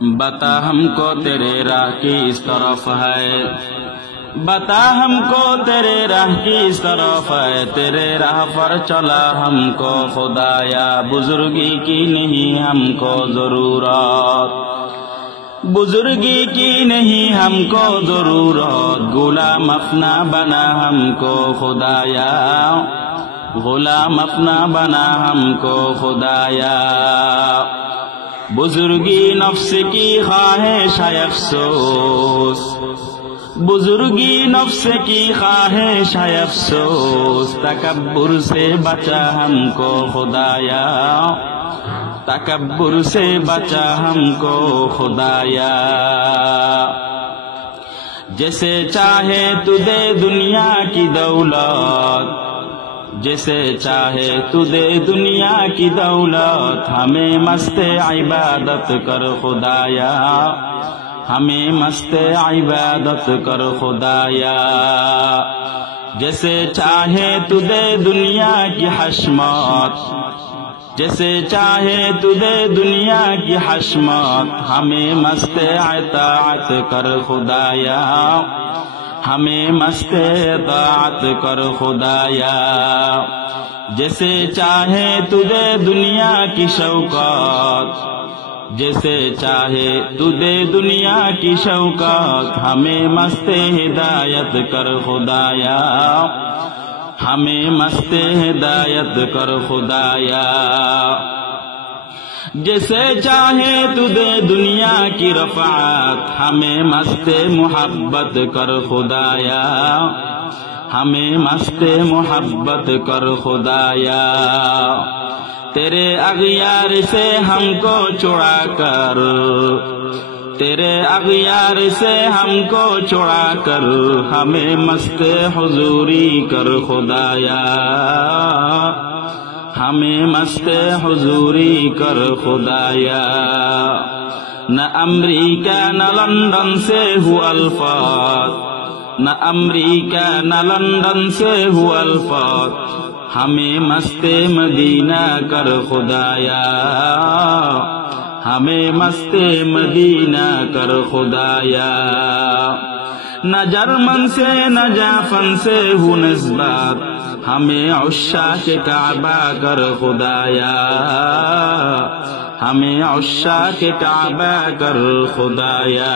بتا ہم کو تیرے راہ کس طرف ہے، بتا ہم کو تیرے راہ کس طرف ہے، تیرے راہ پر چلا ہم کو خدایا، بزرگی کی نہیں ہم کو ضرورت، بزرگی کی نہیں ہم کو ضرورت، غلام اپنا بنا ہم کو خدایا، غلام اپنا بنا ہم کو خدایا، بزرگی نفس کی خواہش ہے افسوس، بزرگی نفس کی خواہش ہے افسوس، تکبر سے بچا ہم کو خدایا، تکبر سے بچا ہم کو خدایا، جیسے چاہے تو دے دنیا کی دولت، جیسے چاہے تو دے دنیا کی دولت، ہمیں مست عبادت کر خدایا، ہمیں مست عبادت کر خدایا، جیسے چاہے تو دے دنیا کی حشمت، جیسے چاہے تو دے دنیا کی حشمت، ہمیں مست اطاعت کر خدایا، ہمیں مست اطاعت کر خدایا، جیسے چاہے تو دے دنیا کی شوکت، جیسے چاہے تو دے دنیا کی شوکت، ہمیں مست ہدایت کر خدایا، ہمیں مست ہدایت کر خدایا، جیسے چاہے تو دے دنیا کی رفعت، ہمیں مست محبت کر خدایا، ہمیں مست محبت کر خدایا، تیرے اغیار سے ہم کو چھڑا کر، تیرے اغیار سے ہم کو چھڑا کر، ہمیں مست حضوری کر خدایا، ہمیں مست حضوری کر خدایا، نہ امریکہ نہ لندن سے ہوا الفات، نہ امریکہ نہ لندن سے ہوا الفات، ہمیں مست مدینہ کر خدایا، ہمیں مست مدینہ کر خدایا، نہ جرمن سے نہ جاپن سے ہو نسبت، ہمیں عشاق کعبہ کر خدایا، ہمیں عشاق کعبہ کر خدایا۔